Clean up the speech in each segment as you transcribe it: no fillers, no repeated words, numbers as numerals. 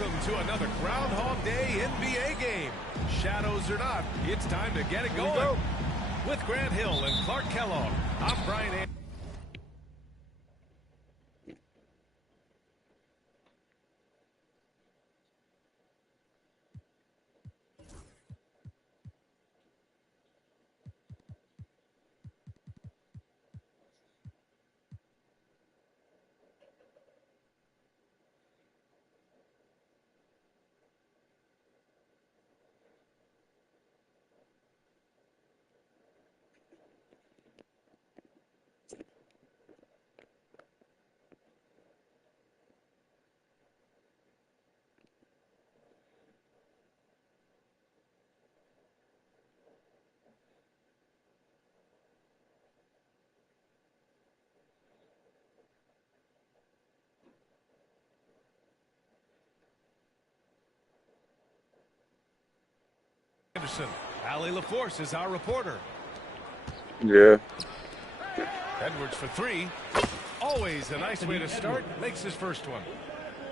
Welcome to another Groundhog Day NBA game. Shadows or not, it's time to get it going. With Grant Hill and Clark Kellogg, I'm Brian Anderson. Allie LaForce is our reporter. Yeah. Edwards for three. Always a nice way to start. Makes his first one.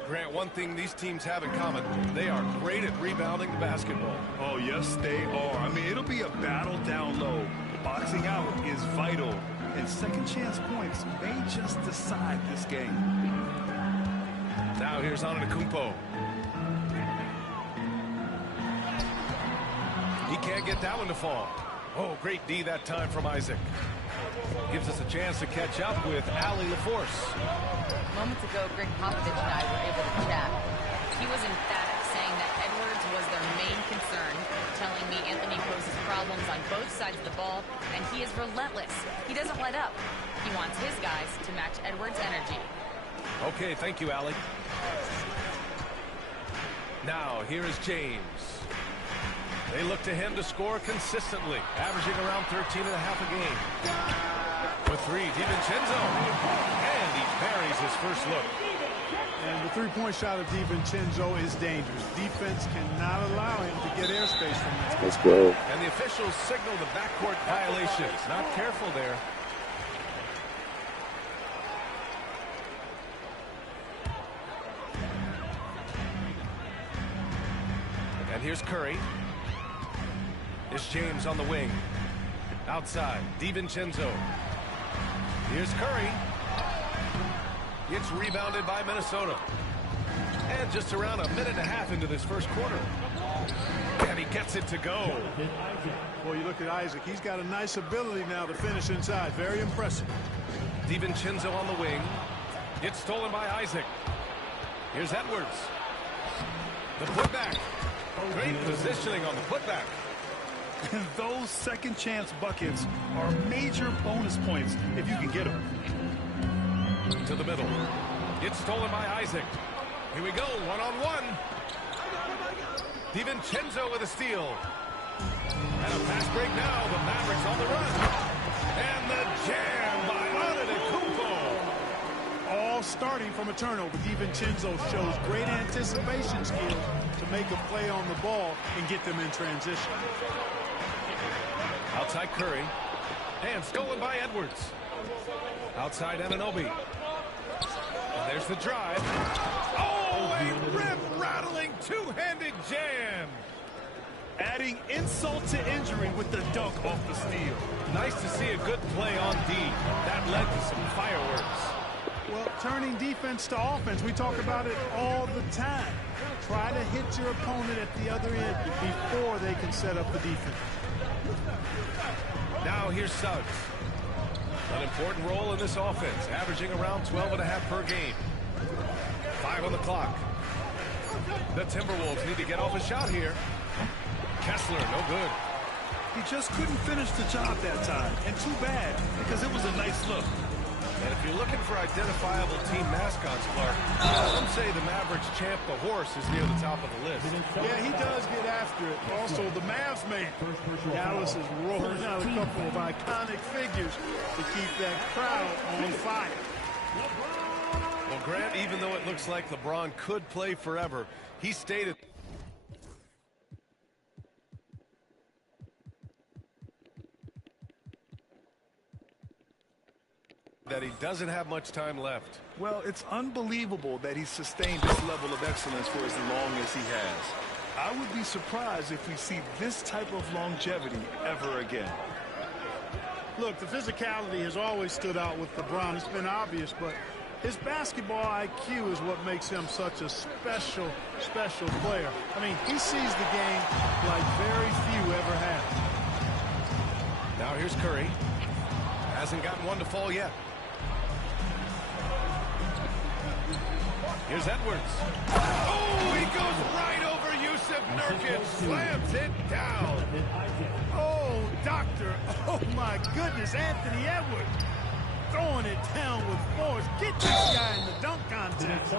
Grant, one thing these teams have in common, they are great at rebounding the basketball. Oh, yes, they are. I mean, it'll be a battle down low. Boxing out is vital. And second chance points may just decide this game. Now here's Antetokounmpo. He can't get that one to fall. Oh, great D that time from Isaac. Gives us a chance to catch up with Allie LaForce. Moments ago, Greg Popovich and I were able to chat. He was emphatic, saying that Edwards was their main concern, telling me Anthony poses problems on both sides of the ball, and he is relentless. He doesn't let up. He wants his guys to match Edwards' energy. Okay, thank you, Allie. Now, here is James. They look to him to score consistently, averaging around 13 and a half a game. For three, DiVincenzo. And he buries his first look. And the three-point shot of DiVincenzo is dangerous. Defense cannot allow him to get airspace from this. Let's go. And the officials signal the backcourt violation. Not careful there. And here's Curry. Here's James on the wing. Outside, DiVincenzo. Here's Curry. It's rebounded by Minnesota. And just around a minute and a half into this first quarter. And he gets it to go. Well, you look at Isaac. He's got a nice ability now to finish inside. Very impressive. DiVincenzo on the wing. It's stolen by Isaac. Here's Edwards. The putback. Great positioning on the putback. Those second chance buckets are major bonus points if you can get them. To the middle. It's stolen by Isaac. Here we go, one-on-one. DiVincenzo with a steal. And a pass break now. The Mavericks on the run. And the jam by Antetokounmpo. All starting from a turnover. DiVincenzo shows great anticipation skills to make a play on the ball and get them in transition. Outside Curry. And stolen by Edwards. Outside Anunoby. And there's the drive. Oh, a rip-rattling two-handed jam. Adding insult to injury with the dunk off the steal. Nice to see a good play on D. That led to some fireworks. Well, turning defense to offense, we talk about it all the time. Try to hit your opponent at the other end before they can set up the defense. Now here's Suggs. An important role in this offense, averaging around 12 and a half per game. 5 on the clock. The Timberwolves need to get off a shot here. Kessler, no good. He just couldn't finish the job that time. And too bad, because it was a nice look. And if you're looking for identifiable team mascots, Clark, some say the Mavericks champ, the horse, is near the top of the list. Yeah, he does get after it. Also, the Mavs man. Dallas is rolling out a couple of iconic figures to keep that crowd on fire. Well, Grant, even though it looks like LeBron could play forever, he stated... that he doesn't have much time left. Well, it's unbelievable that he's sustained this level of excellence for as long as he has. I would be surprised if we see this type of longevity ever again. Look, the physicality has always stood out with LeBron. It's been obvious, but his basketball IQ is what makes him such a special player. I mean, he sees the game like very few ever have. Now here's Curry. Hasn't gotten one to fall yet. Here's Edwards. Oh, he goes right over Yusuf Nurkic. Slams it down. Oh, doctor. Oh, my goodness. Anthony Edwards throwing it down with force. Get this guy in the dunk contest.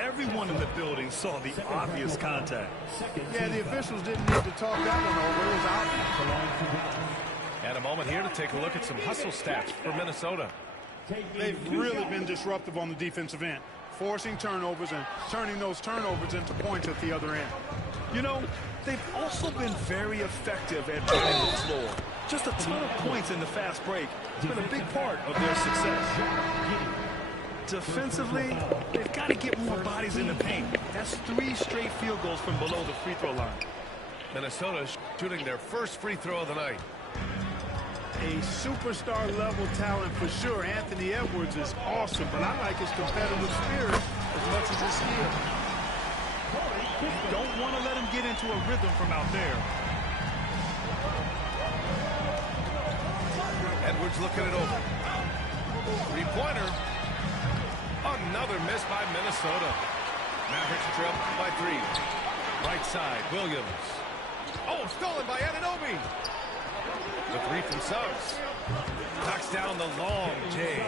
Everyone in the building saw the obvious contact. Yeah, the officials didn't need to talk that one over. It was obvious. And a moment here to take a look at some hustle stats for Minnesota. They've really been disruptive on the defensive end, forcing turnovers and turning those turnovers into points at the other end. You know, they've also been very effective at running the floor. Just a ton of points in the fast break. It's been a big part of their success. Defensively, they've got to get more bodies in the paint. That's 3 straight field goals from below the free throw line. Minnesota shooting their first free throw of the night. A superstar-level talent for sure. Anthony Edwards is awesome, but I like his competitive spirit as much as his skill. Don't want to let him get into a rhythm from out there. Edwards looking it over. Three-pointer. Another miss by Minnesota. Mavericks trail by 3. Right side, Williams. Oh, stolen by Anunoby. The 3 from Suggs. Knocks down the long J.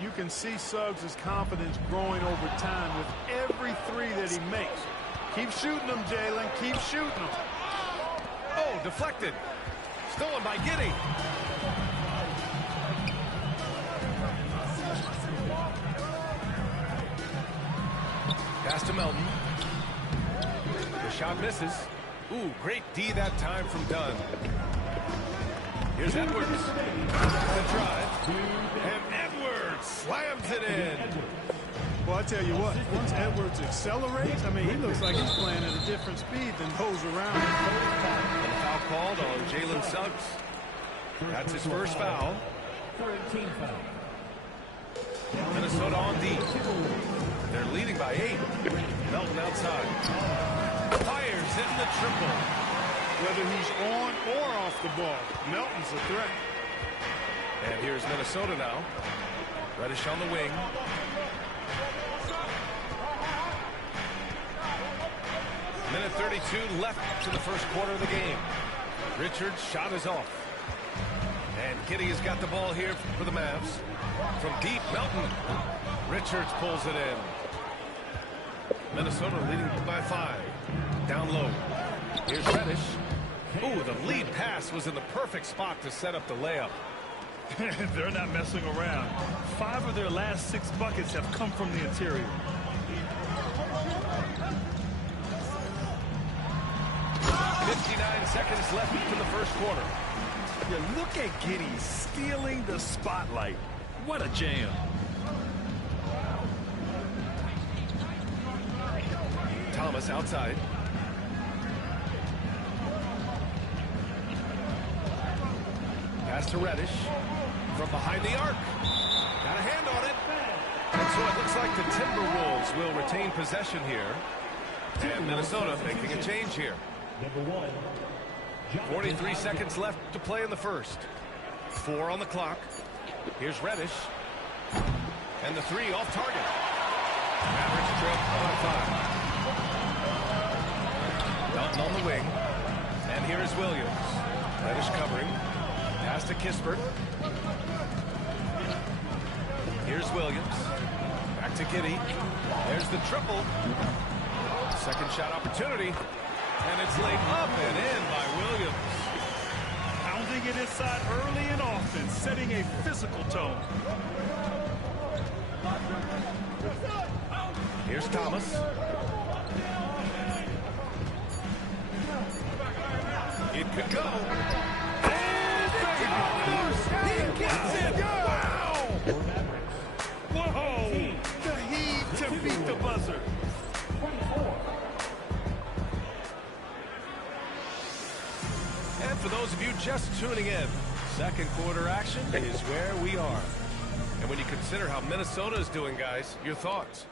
You can see Suggs' confidence growing over time with every 3 that he makes. Keep shooting them, Jalen. Keep shooting them. Oh, deflected. Stolen by Giddey. Pass to Melton. The shot misses. Ooh, great D that time from Dunn. Here's Edwards. The drive. And Edwards slams it in. Well, I tell you what, once Edwards accelerates, I mean, he looks like he's playing at a different speed than those around him. And a foul called on Jalen Suggs. That's his first foul. Minnesota on D. They're leading by 8. Melton outside. Fires in the triple. Whether he's on or off the ball, Melton's a threat. And here's Minnesota now. Reddish on the wing. Minute 32 left to the first quarter of the game. Richards' shot is off. And Giddey has got the ball here for the Mavs. From deep, Melton. Richards pulls it in. Minnesota leading by 5. Down low. Here's Reddish. Ooh, the lead pass was in the perfect spot to set up the layup. They're not messing around. 5 of their last 6 buckets have come from the interior. Seconds left in the first quarter. Yeah, look at Giddey stealing the spotlight. What a jam. Thomas outside. Pass to Reddish. From behind the arc. Got a hand on it. And so it looks like the Timberwolves will retain possession here. And Minnesota making a change here. 43 seconds left to play in the first. 4 on the clock. Here's Reddish. And the 3 off target. Mavericks trail by 5. Melton on the wing. And here is Williams. Reddish covering. Pass to Kispert. Here's Williams. Back to Giddey. There's the triple. Second shot opportunity. And it's laid up and in by Williams. Pounding it inside early and often, setting a physical tone. Here's Thomas. It could go. And it goes! He gets it! just tuning in, second quarter action is where we are. And when you consider how Minnesota is doing, guys, your thoughts?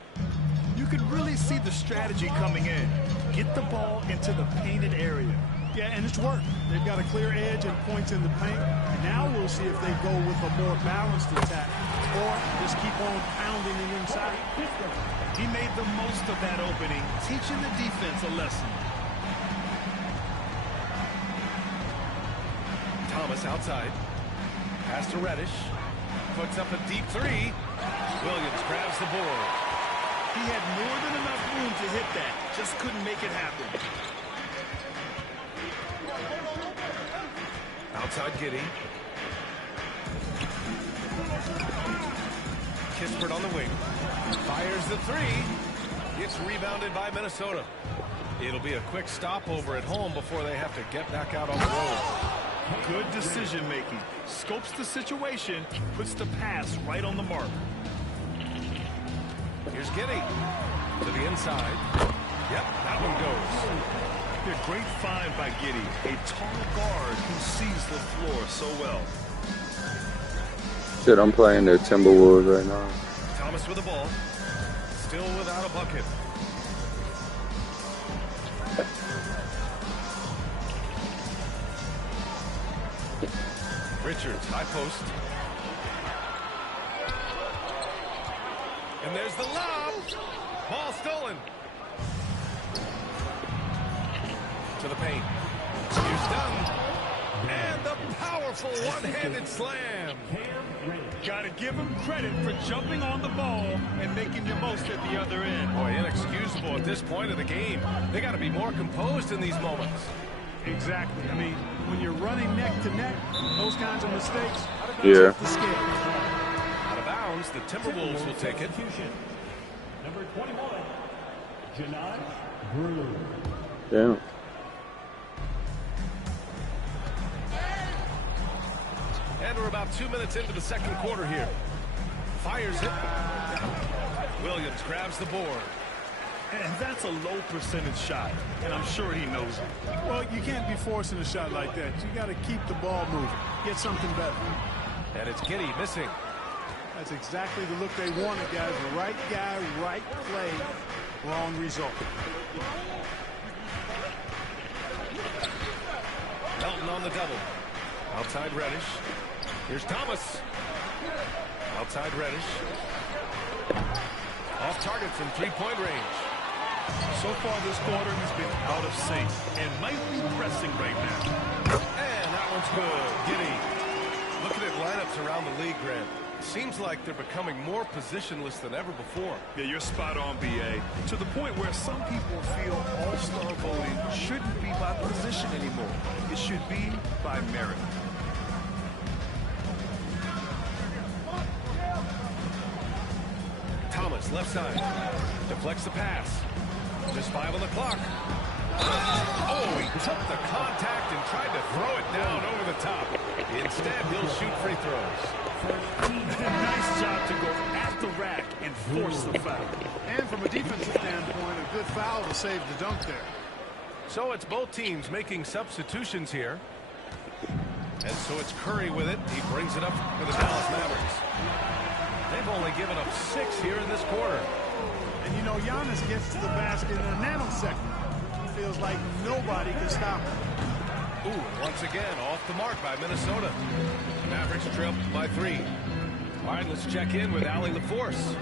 You can really see the strategy coming in. Get the ball into the painted area. Yeah, and it's worked. They've got a clear edge and points in the paint. Now we'll see if they go with a more balanced attack or just keep on pounding it inside. He made the most of that opening, teaching the defense a lesson. Thomas outside. Pass to Reddish. Puts up a deep three. Williams grabs the board. He had more than enough room to hit that. Just couldn't make it happen. Outside Giddey. Kispert on the wing. Fires the three. Gets rebounded by Minnesota. It'll be a quick stopover at home before they have to get back out on the road. Good decision making. Scopes the situation, puts the pass right on the mark. Here's Giddey to the inside. Yep, that one goes. A great find by Giddey, a tall guard who sees the floor so well. Shit, I'm playing the Timberwolves right now. Thomas with the ball. Still without a bucket. Richards, high post. And there's the lob. Ball stolen. To the paint. Houston. And the powerful one-handed slam. Got to give him credit for jumping on the ball and making the most at the other end. Boy, inexcusable at this point of the game. They got to be more composed in these moments. Exactly. I mean, when you're running neck to neck, those kinds of mistakes, Yeah. off the scale. Out of bounds, the Timberwolves will take it. Number 21, John Brew. Damn. And we're about 2 minutes into the second quarter here. Fires it. Williams grabs the board. And that's a low percentage shot, and I'm sure he knows it. Well, you can't be forcing a shot like that. You got to keep the ball moving. Get something better. And it's Giddey missing. That's exactly the look they wanted, guys. Right guy, right play, wrong result. Melton on the double. Outside Reddish. Here's Thomas. Outside Reddish. Off target from three-point range. So far this quarter, he's been out of sync and might be pressing right now. And that one's good. Giddey. Looking at lineups around the league, Grant. Seems like they're becoming more positionless than ever before. Yeah, you're spot on, B.A. To the point where some people feel all-star voting shouldn't be by position anymore. It should be by merit. Thomas, left side. Deflects the pass. Just 5 on the clock. Oh, he took the contact and tried to throw it down over the top. Instead, he'll shoot free throws. Nice job to go at the rack and force the foul. And from a defensive standpoint, a good foul to save the dunk there. So it's both teams making substitutions here. And so it's Curry with it. He brings it up for the Dallas Mavericks. They've only given up 6 here in this quarter. And, you know, Giannis gets to the basket in a nanosecond. Feels like nobody can stop him. Ooh, once again, off the mark by Minnesota. Mavericks trail by 3. All right, let's check in with Allie LaForce.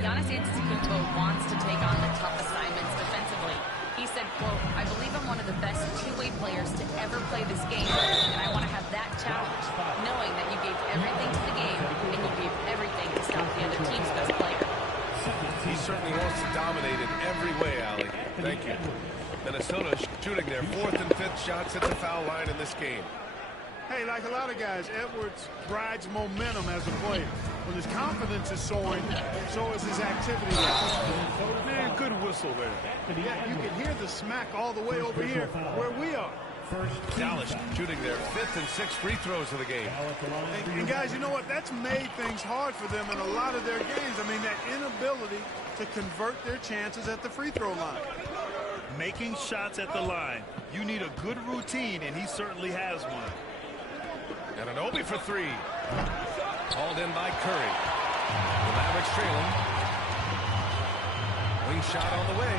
Giannis Antetokounmpo wants to take on the tough assignments defensively. He said, quote, "I believe I'm one of the best two-way players to ever play this game, and I want to have that challenge, knowing that you gave everything to the game, and you gave everything to stop the other team's best player." He certainly wants to dominate in every way, Allie. Thank you. Minnesota shooting their 4th and 5th shots at the foul line in this game. Hey, like a lot of guys, Edwards rides momentum as a player. When his confidence is soaring, so is his activity level. Man, good whistle there. Yeah, you can hear the smack all the way over here where we are. Dallas shooting their 5th and 6th free throws of the game. And guys, you know what? That's made things hard for them in a lot of their games. I mean, that inability to convert their chances at the free throw line. making shots at the line. You need a good routine, and he certainly has one. And an Obi for three. Hauled in by Curry. The Mavericks trailing. Wing shot on the way.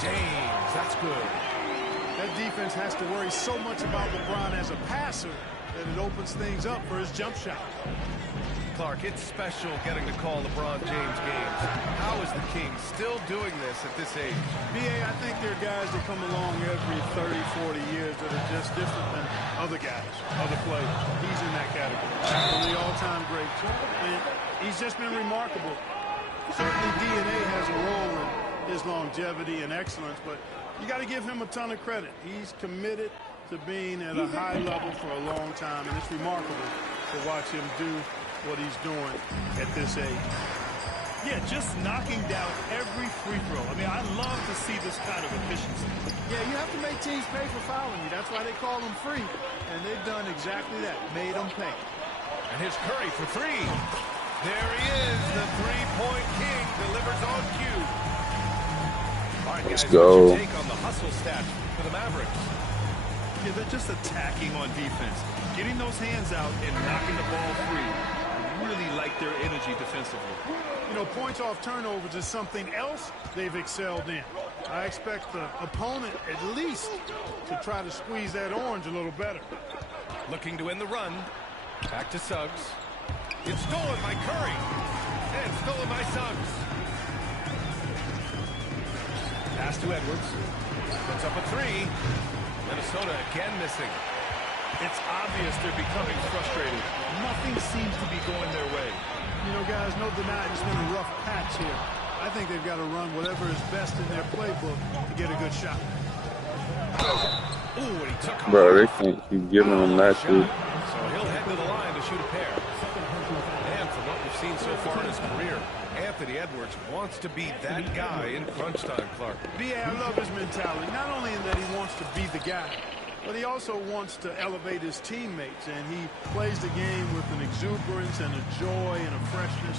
James, that's good. That defense has to worry so much about LeBron as a passer that it opens things up for his jump shot. Clark, it's special getting to call LeBron James games. How is the King still doing this at this age? B.A., I think there are guys that come along every 30, 40 years that are just different than other guys, other players. He's in that category. One of the all-time greats. And he's just been remarkable. Certainly DNA has a role in his longevity and excellence, but you got to give him a ton of credit. He's committed to being at a high level for a long time, and it's remarkable to watch him do what he's doing at this age. Yeah, just knocking down every free throw. I mean, I love to see this kind of efficiency. Yeah, you have to make teams pay for fouling you. That's why they call them free. And they've done exactly that, made them pay. And here's Curry for three. There he is, the three-point king, delivers on cue. All right, Let's guys, go. what's your take on the hustle stat for the Mavericks? Yeah, they're just attacking on defense. Getting those hands out and knocking the ball free. I really like their energy defensively. You know, points off turnovers is something else they've excelled in. I expect the opponent at least to try to squeeze that orange a little better. Looking to win the run. Back to Suggs. It's stolen by Curry. And stolen by Suggs. Pass to Edwards. Puts up a three. Minnesota again missing. It's obvious they're becoming frustrated. Nothing seems to be going their way. You know, guys, no denying it's been a rough patch here. I think they've got to run whatever is best in their playbook to get a good shot. Ooh, and he took a Bro, they can't keep giving him that shit. So he'll head to the line to shoot a pair. And from what we've seen so far in his career, Anthony Edwards wants to be that guy in crunch time, Clark. B.A., I love his mentality. Not only in that he wants to be the guy, but he also wants to elevate his teammates, and he plays the game with an exuberance and a joy and a freshness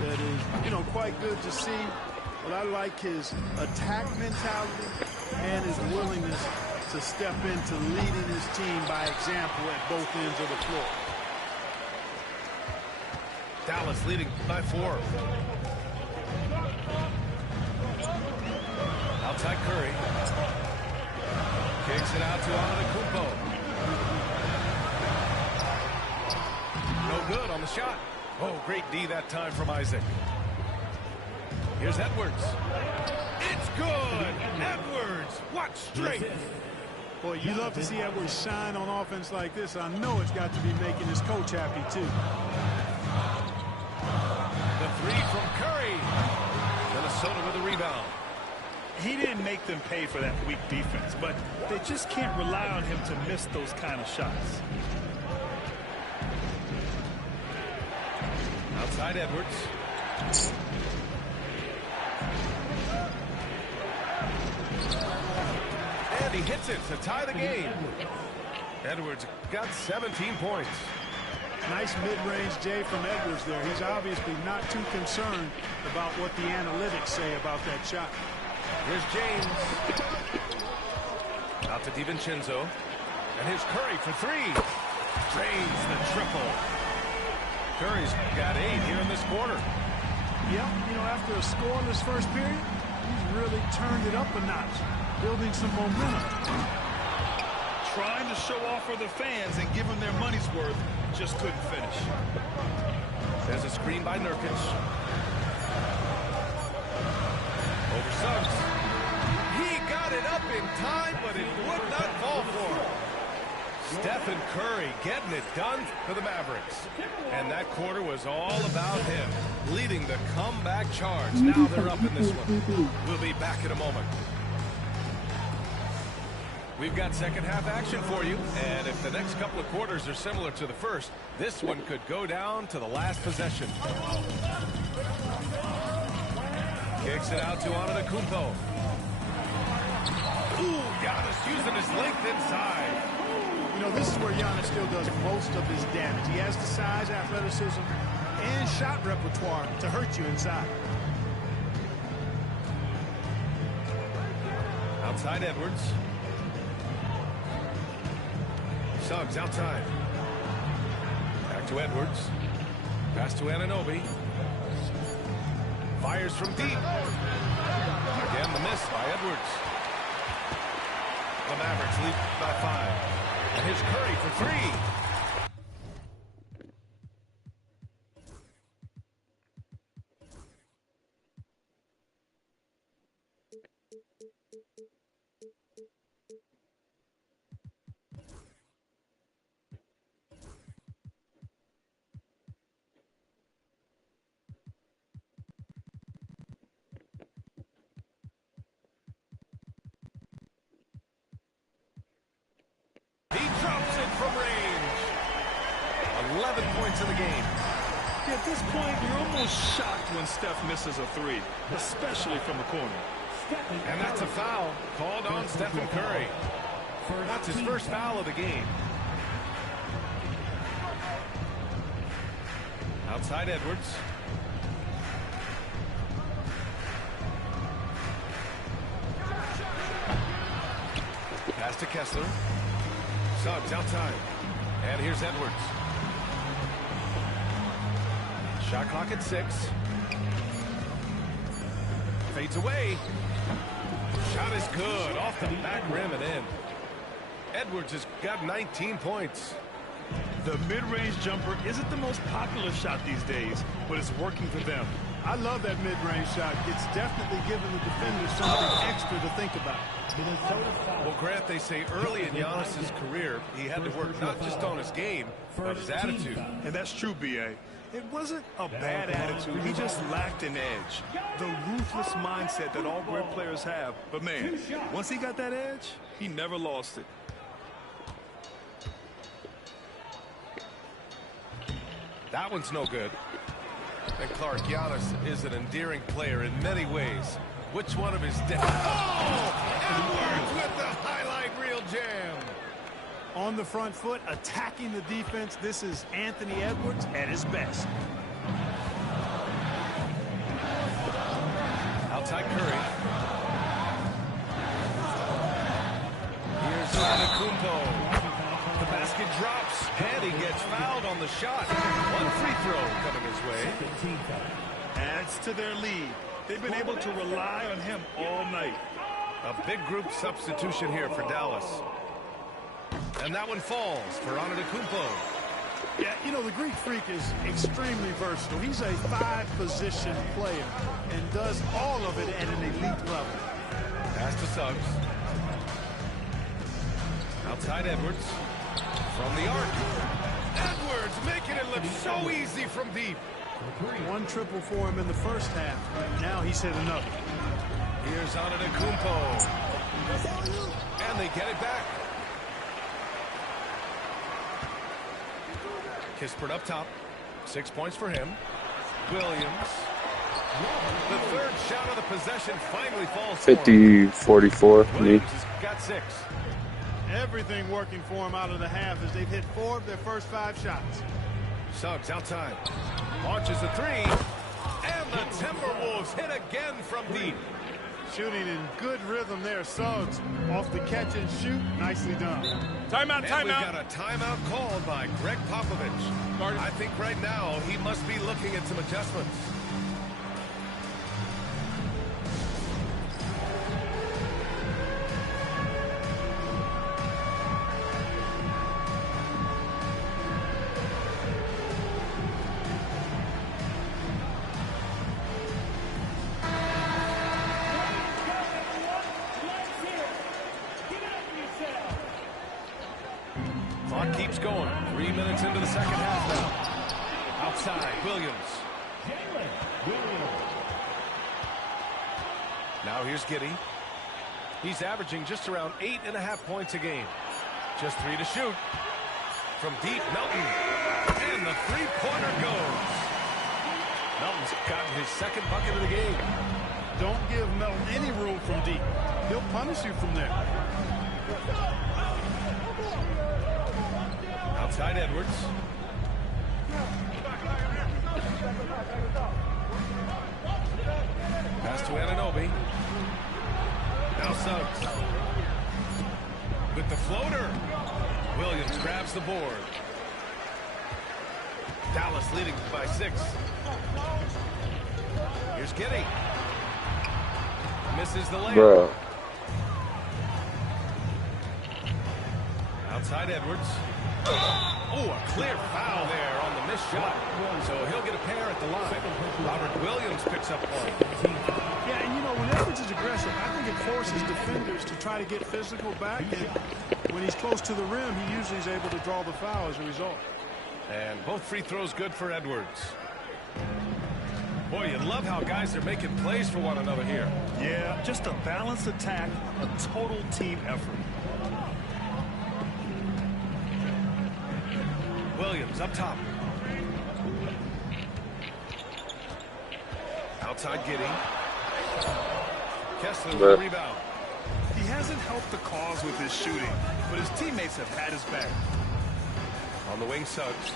that is, you know, quite good to see. But I like his attack mentality and his willingness to step into leading his team by example at both ends of the floor. Dallas leading by 4. Outside Curry. Kicks it out to Antetokounmpo. No good on the shot. Oh, great D that time from Isaac. Here's Edwards. It's good. Edwards. What strength. Boy, you love to see Edwards shine on offense like this. I know it's got to be making his coach happy, too. The three from Curry. Minnesota with a rebound. He didn't make them pay for that weak defense, but they just can't rely on him to miss those kind of shots. Outside Edwards. And he hits it to tie the game. Edwards got 17 points. Nice mid-range J from Edwards there. He's obviously not too concerned about what the analytics say about that shot. Here's James. Out to DiVincenzo. And here's Curry for three. Drains the triple. Curry's got 8 here in this quarter. Yeah, you know, after a scoreless first period, he's really turned it up a notch, building some momentum. Trying to show off for the fans and give them their money's worth, just couldn't finish. There's a screen by Nurkic. Over Suggs. He got it up in time, but it would not fall for him. Stephen Curry getting it done for the Mavericks. And that quarter was all about him, leading the comeback charge. Now they're up in this one. We'll be back in a moment. We've got second half action for you, and if the next couple of quarters are similar to the first, this one could go down to the last possession. Kicks it out to Antetokounmpo. Ooh, Giannis using his length inside. You know, this is where Giannis still does most of his damage. He has the size, athleticism, and shot repertoire to hurt you inside. Outside Edwards. Suggs outside. Back to Edwards. Pass to Anunoby. Fires from deep. Again, the miss by Edwards. The Mavericks lead by 5. And here's Curry for 3. He drops it from range. 11 points in the game. At this point, you're almost shocked when Steph misses a 3, especially from the corner. And that's a foul called on Stephen Curry. That's his first foul of the game. Outside Edwards. Pass to Kessler. Suggs outside. And here's Edwards. Shot clock at 6. Fades away. Shot is good. Off the back rim and in. Edwards has got 19 points. The mid-range jumper isn't the most popular shot these days, but it's working for them. I love that mid-range shot. It's definitely giving the defender something extra to think about. Well, Grant, they say early in Giannis's career, he had to work not just on his game, but his attitude. And that's true, B.A. It wasn't a bad attitude. He just lacked an edge. The ruthless mindset that all great players have. But, man, once he got that edge, he never lost it. That one's no good. And Clark, Giannis is an endearing player in many ways. Which one of his... Edwards with the highlight reel jam. On the front foot, attacking the defense. This is Anthony Edwards at his best. Outside Curry. Here's Antetokounmpo. The basket drops, and he gets fouled on the shot. One free throw coming his way. Adds to their lead. They've been able to rely on him all night. A big group substitution here for Dallas. And that one falls for Antetokounmpo. Yeah, you know, the Greek Freak is extremely versatile. He's a 5-position player and does all of it at an elite level. Pass to Suggs. Outside Edwards. From the arc. Edwards making it look so easy from deep. One triple for him in the first half. Now he's hit another. Here's Antetokounmpo. And they get it back. Kispert up top. 6 points for him. Williams. The third shot of the possession finally falls for him. 50-44. Williams has got 6. Everything working for him out of the half as they've hit 4 of their first 5 shots. Suggs outside. Launches a 3. And the Timberwolves hit again from deep. Shooting in good rhythm there. Suggs off the catch and shoot. Nicely done. Timeout, And timeout. we've got a timeout called by Greg Popovich. I think right now he must be looking at some adjustments. Clock keeps going. 3 minutes into the second half now. Outside, Williams. Now here's Giddey. He's averaging just around 8.5 points a game. Just 3 to shoot. From deep, Melton. And the three-pointer goes. Melton's gotten his second bucket of the game. Don't give Melton any room from deep. He'll punish you from there. Outside Edwards. Pass to Anunoby. Now Suggs. floater. Williams grabs the board. Dallas leading by 6. Here's Giddey. Misses the layup. Bro. Outside Edwards. Oh, a clear foul there on the missed shot. So he'll get a pair at the line. Robert Williams picks up one. Yeah, and you know, when Edwards is aggressive, I think it forces defenders to try to get physical back. And when he's close to the rim, he usually is able to draw the foul as a result. And both free throws good for Edwards. Boy, you love how guys are making plays for one another here. Yeah, just a balanced attack, a total team effort. Williams up top. Outside Giddey. Kessler with the rebound. He hasn't helped the cause with his shooting, but his teammates have had his back. On the wing, Suggs.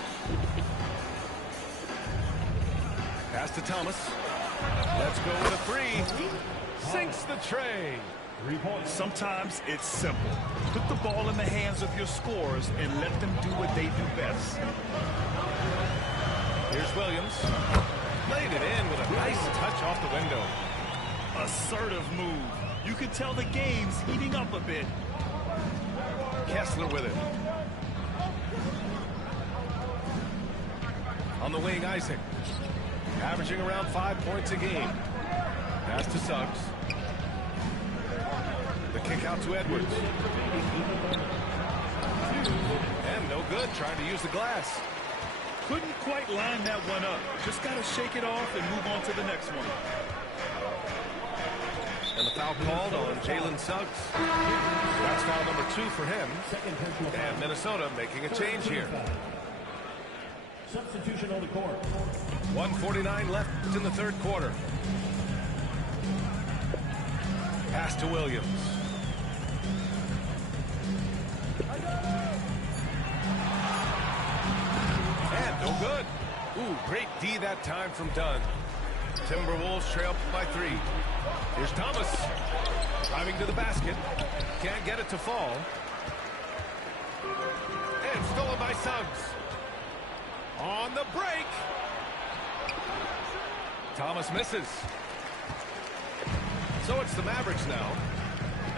Pass to Thomas. Let's go with a 3. Sinks the tray. 3 points. Sometimes it's simple. Put the ball in the hands of your scorers and let them do what they do best. Here's Williams. Laid it in with a nice touch off the window. Assertive move. You can tell the game's heating up a bit. Kessler with it. On the wing, Isaac. Averaging around 5 points a game. Pass to Suggs. The kick out to Edwards. And no good, trying to use the glass. Couldn't quite line that one up. Just got to shake it off and move on to the next one. And the foul called on Jalen Suggs. That's foul number 2 for him. And Minnesota making a change here. Substitution on the court. 1:49 left in the third quarter. Pass to Williams. And no good. Ooh, great D that time from Dunn. Timberwolves trail by 3. Here's Thomas. Driving to the basket. Can't get it to fall. And stolen by Suggs. On the break. Thomas misses. So it's the Mavericks now.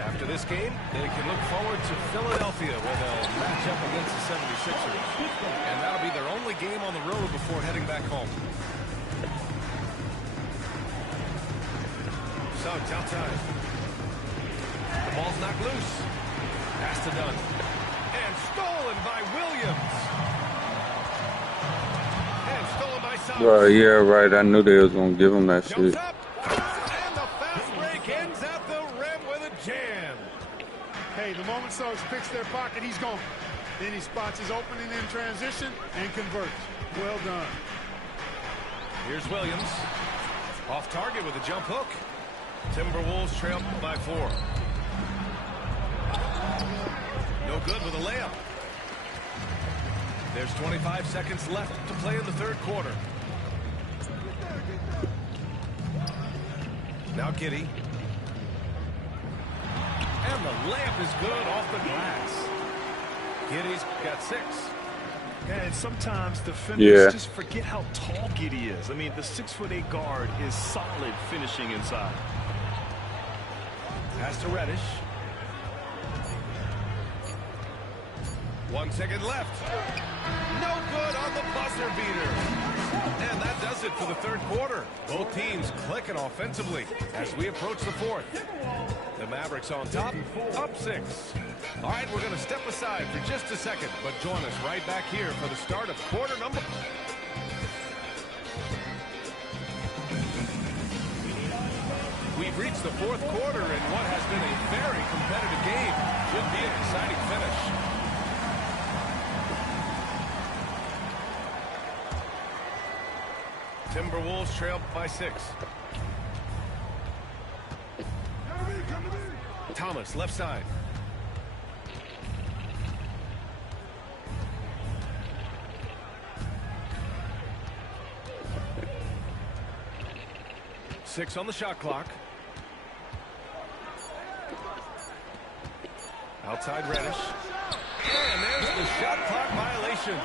After this game, they can look forward to Philadelphia, where they'll match up against the 76ers. And that'll be their only game on the road before heading back home. Suggs outside. The ball's knocked loose. Pass to Dunn. And stolen by Williams. And stolen by Suggs. Well, yeah, right. I knew they was gonna give him that Jumps shit. up. And the fast break ends at the rim with a jam. Hey, the moment Suggs picks their pocket, he's gone. Then he spots his opening in transition and converts. Well done. Here's Williams. Off target with a jump hook. Timberwolves trail by 4. No good with a layup. There's 25 seconds left to play in the third quarter. Now Giddey. And the layup is good off the glass. Giddey's got 6. And sometimes defenders Yeah. just forget how tall Giddey is. I mean, the 6'8" guard is solid finishing inside. Pass to Reddish. 1 second left. No good on the buzzer beater. And that does it for the third quarter. Both teams clicking offensively as we approach the fourth. The Mavericks on top, up 6. All right, we're going to step aside for just a second, but join us right back here for the start of quarter number. We've reached the fourth quarter in what has been a very competitive game. Should be an exciting finish. Timberwolves trail by 6. Thomas, left side. Six on the shot clock. Outside Reddish. And there's the shot clock violation.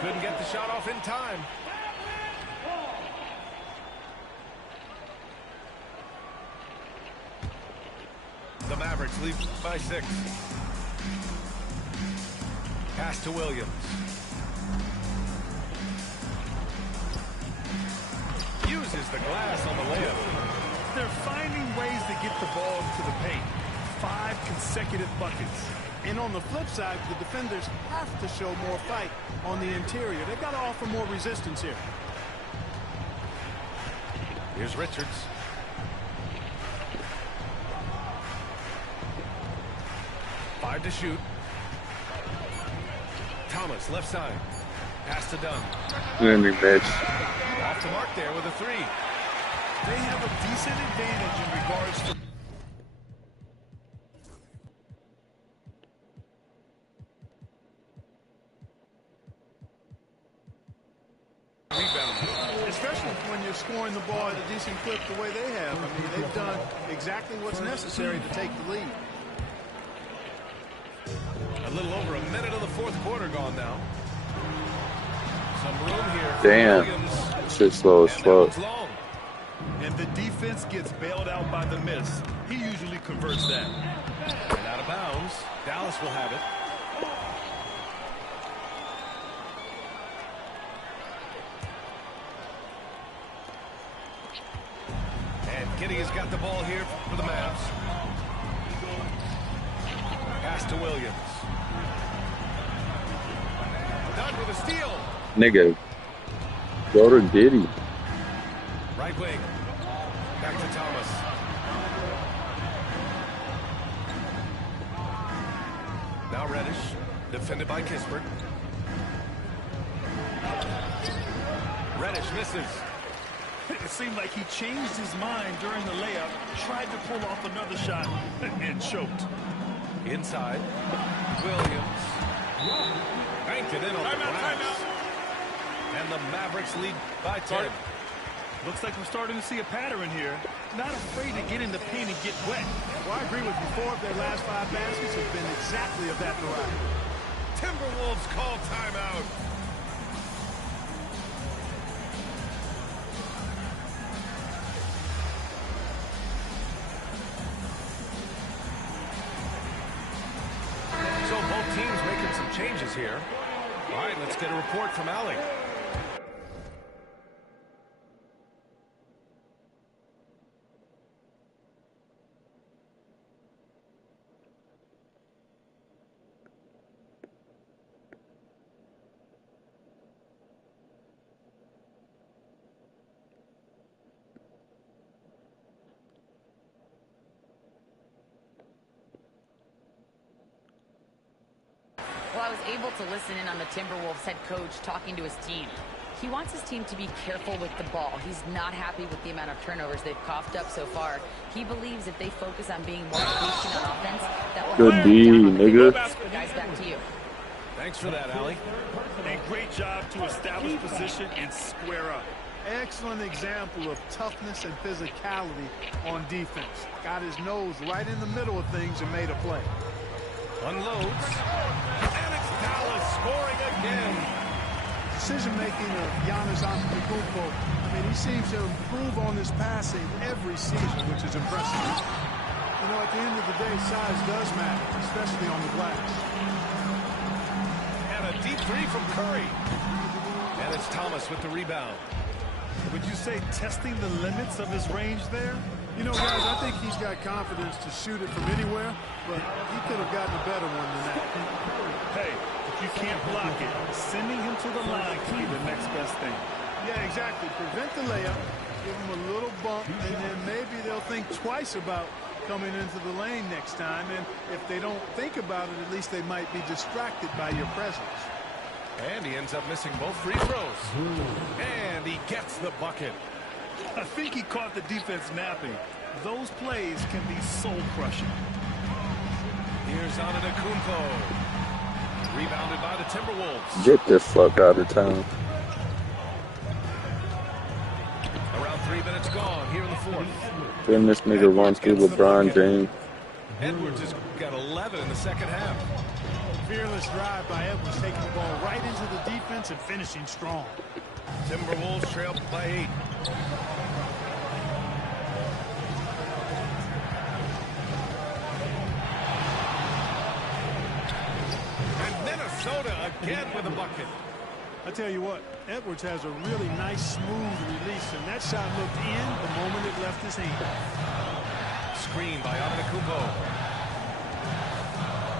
Couldn't get the shot off in time. The Mavericks lead by 6. Pass to Williams. Uses the glass on the layup. They're finding ways to get the ball to the paint. 5 consecutive buckets. And on the flip side, the defenders have to show more fight on the interior. They've got to offer more resistance here. Here's Richards. Five to shoot. Thomas, left side. Pass to Dunn. Really, bitch. Off the mark there with a 3. They have a decent advantage in regards to... Rebound. Especially when you're scoring the ball at a decent clip the way they have. I mean, they've done exactly what's necessary to take the lead. A little over a minute of the fourth quarter gone now. Some room here. Damn. Williams. Shit slow as And that fuck. one's long. And the defense gets bailed out by the miss. He usually converts that. And out of bounds. Dallas will have it. And Giddey has got the ball here for the Mavs. Pass to Williams. Dunn with a steal. Nigga, go to Giddey. Right wing. Back to Thomas. Now Reddish. Defended by Kispert. Reddish misses. It seemed like he changed his mind during the layup, tried to pull off another shot, and choked. Inside. Williams. Banked it in on the glass. And the Mavericks lead by 10. Looks like we're starting to see a pattern here. Not afraid to get in the paint and get wet. Well, I agree with you. 4 of their last 5 baskets have been exactly of that variety. Timberwolves call timeout. So both teams making some changes here. All right, let's get a report from Allie. Well, I was able to listen in on the Timberwolves head coach talking to his team. He wants his team to be careful with the ball. He's not happy with the amount of turnovers they've coughed up so far. He believes if they focus on being more patient on offense, that will Good help D, them down on the nigga. defense. Guys, back to you. Thanks for that, Allie. And great job to establish position and square up. Excellent example of toughness and physicality on defense. Got his nose right in the middle of things and made a play. Unloads. And it's Dallas scoring again. Decision-making of Giannis Antetokounmpo, I mean, he seems to improve on his passing every season, which is impressive. You know, at the end of the day, size does matter, especially on the glass. And a deep 3 from Curry. And it's Thomas with the rebound. Would you say testing the limits of his range there? You know, guys, I think he's got confidence to shoot it from anywhere, but he could have gotten a better one than that. Hey, if you can't block it, sending him to the line can be the next best thing. Yeah, exactly. Prevent the layup, give him a little bump, and then maybe they'll think twice about coming into the lane next time. And if they don't think about it, at least they might be distracted by your presence. And he ends up missing both free throws. And he gets the bucket. I think he caught the defense napping. Those plays can be soul-crushing. Here's Antetokounmpo. Rebounded by the Timberwolves. Get the fuck out of town. Around 3 minutes gone here in the fourth. Then this nigga run through LeBron James. Edwards has got 11 in the second half. Fearless drive by Edwards, taking the ball right into the defense and finishing strong. Timberwolves trail by 8. And Minnesota again with a bucket. I tell you what, Edwards has a really nice, smooth release, and that shot looked in the moment it left his hand. Screen by Antetokounmpo.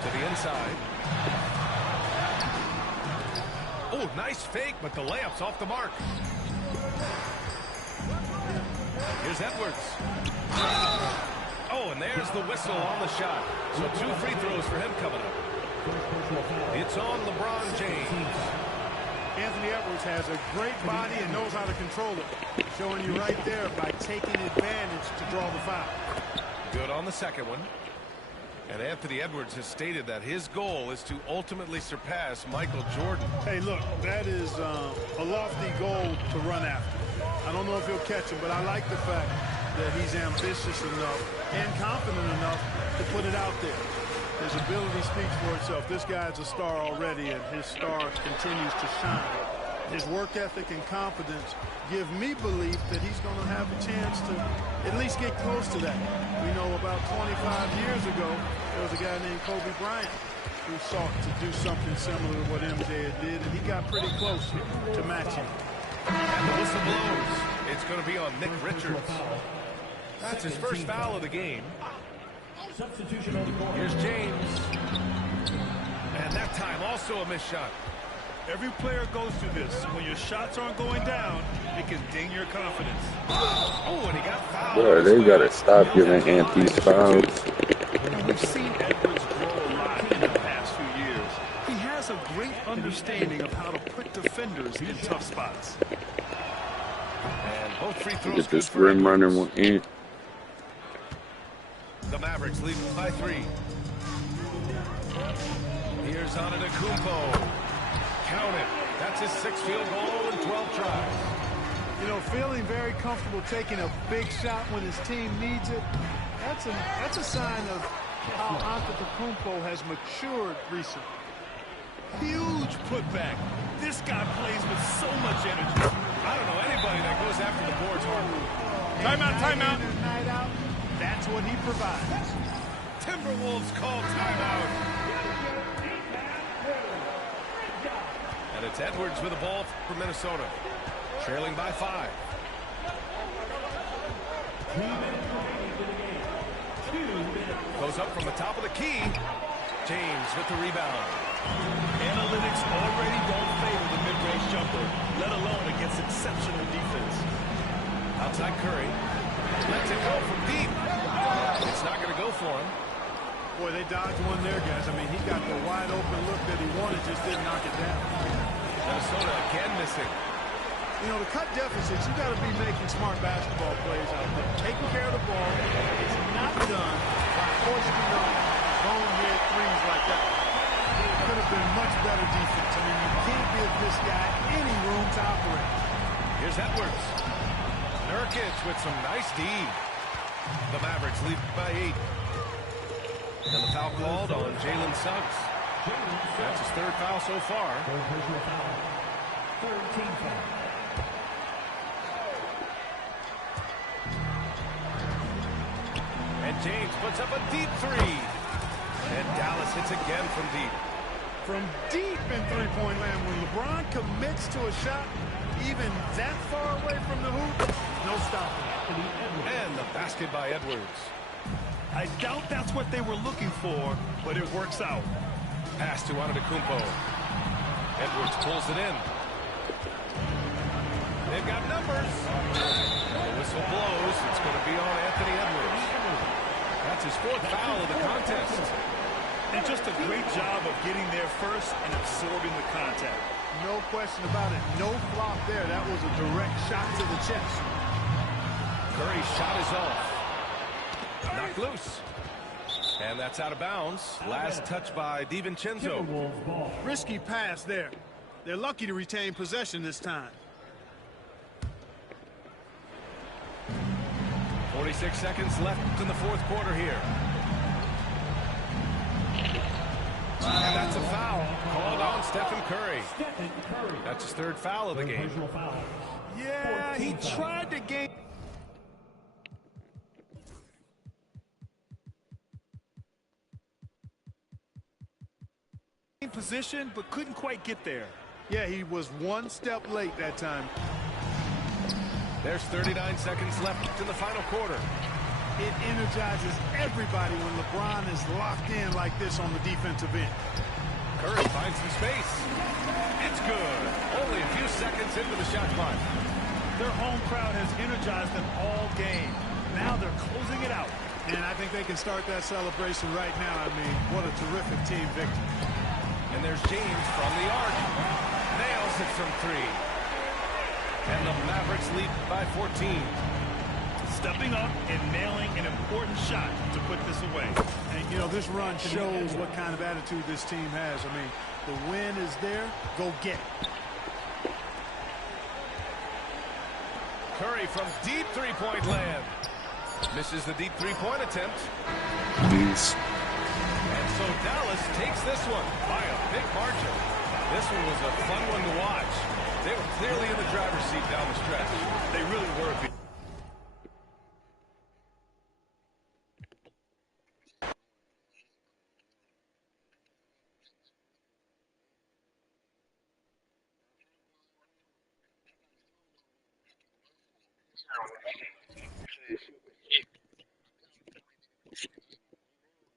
To the inside. Oh, nice fake, but the layup's off the mark. Here's Edwards. Oh, and there's the whistle on the shot. So 2 free throws for him coming up. It's on LeBron James. Anthony Edwards has a great body and knows how to control it. Showing you right there by taking advantage to draw the foul. Good on the second one. And Anthony Edwards has stated that his goal is to ultimately surpass Michael Jordan. Hey, look, that is a lofty goal to run after. I don't know if he'll catch him, but I like the fact that he's ambitious enough and confident enough to put it out there. His ability speaks for itself. This guy's a star already, and his star continues to shine. His work ethic and confidence give me belief that he's going to have a chance to at least get close to that. We know about 25 years ago, there was a guy named Kobe Bryant who sought to do something similar to what MJ did, and he got pretty close to matching. And the whistle blows. It's going to be on Nick Richards. That's his first foul of the game. Substitution on the court. Here's James. And that time also a missed shot. Every player goes through this. When your shots aren't going down, it can ding your confidence. Oh, and he got fouled. Boy, they gotta stop giving Ant these fouls. We've seen Edwards grow a lot in the past few years. He has a great understanding of how to put defenders in tough spots. And both free throws Get good this for rim runner Edwards. one in. The Mavericks lead by 3. Here's Antetokounmpo. Count it. That's his 6th field goal in 12 tries. You know, feeling very comfortable taking a big shot when his team needs it, that's a sign of how Antetokounmpo has matured recently. Huge putback. This guy plays with so much energy. I don't know anybody that goes after the boards harder. Timeout, timeout. Night out, that's what he provides. Timberwolves call timeout. And it's Edwards with the ball for Minnesota. Trailing by 5. 2 minutes remaining in the game. 2 minutes. Goes up from the top of the key. James with the rebound. Analytics already don't favor the mid-range jumper, let alone against exceptional defense. Outside Curry. Lets it go from deep. It's not going to go for him. Boy, they dodged one there, guys. I mean, he got the wide open look that he wanted, just didn't knock it down. Minnesota again missing. You know, to cut deficits, you got to be making smart basketball plays out there. Taking care of the ball is not done by forcing up bonehead threes like that. It could have been much better defense. I mean, you can't give this guy any room to operate. Here's Edwards. Nurkic with some nice D. The Mavericks lead by 8. And the foul called on Jalen Suggs. That's his 3rd foul so far. 3rd personal foul. 3rd team foul. And James puts up a deep 3. And Dallas hits again from deep. From deep in three-point land, when LeBron commits to a shot, even that far away from the hoop, no stopping. And the basket by Edwards. I doubt that's what they were looking for, but it works out. Pass to Antetokounmpo. Edwards pulls it in. They've got numbers. And the whistle blows. It's going to be on Anthony Edwards. That's his 4th foul of the contest. And just a great job of getting there first and absorbing the contact. No question about it. No flop there. That was a direct shot to the chest. Curry's shot is off. Knocked loose. And that's out of bounds. Last touch by DiVincenzo. Timberwolves ball. Risky pass there. They're lucky to retain possession this time. 46 seconds left in the 4th quarter here. And that's a foul called on Stephen Curry. Stephen Curry. That's his third foul of the game. Personal foul. Yeah, he 14 foul. tried to gain position, but couldn't quite get there. Yeah, he was one step late that time. There's 39 seconds left in the final quarter. It energizes everybody when LeBron is locked in like this on the defensive end. Curry finds some space. It's good. Only a few seconds into the shot clock. Their home crowd has energized them all game. Now they're closing it out. And I think they can start that celebration right now. I mean, what a terrific team victory. And there's James from the arc. Nails it from three. And the Mavericks lead by 14. Stepping up and nailing an important shot to put this away. And, you know, this run shows what kind of attitude this team has. I mean, the win is there. Go get it. Curry from deep three-point land. Misses the deep three-point attempt. Please. And so Dallas takes this one by a big margin. This one was a fun one to watch. They were clearly in the driver's seat down the stretch. They really were.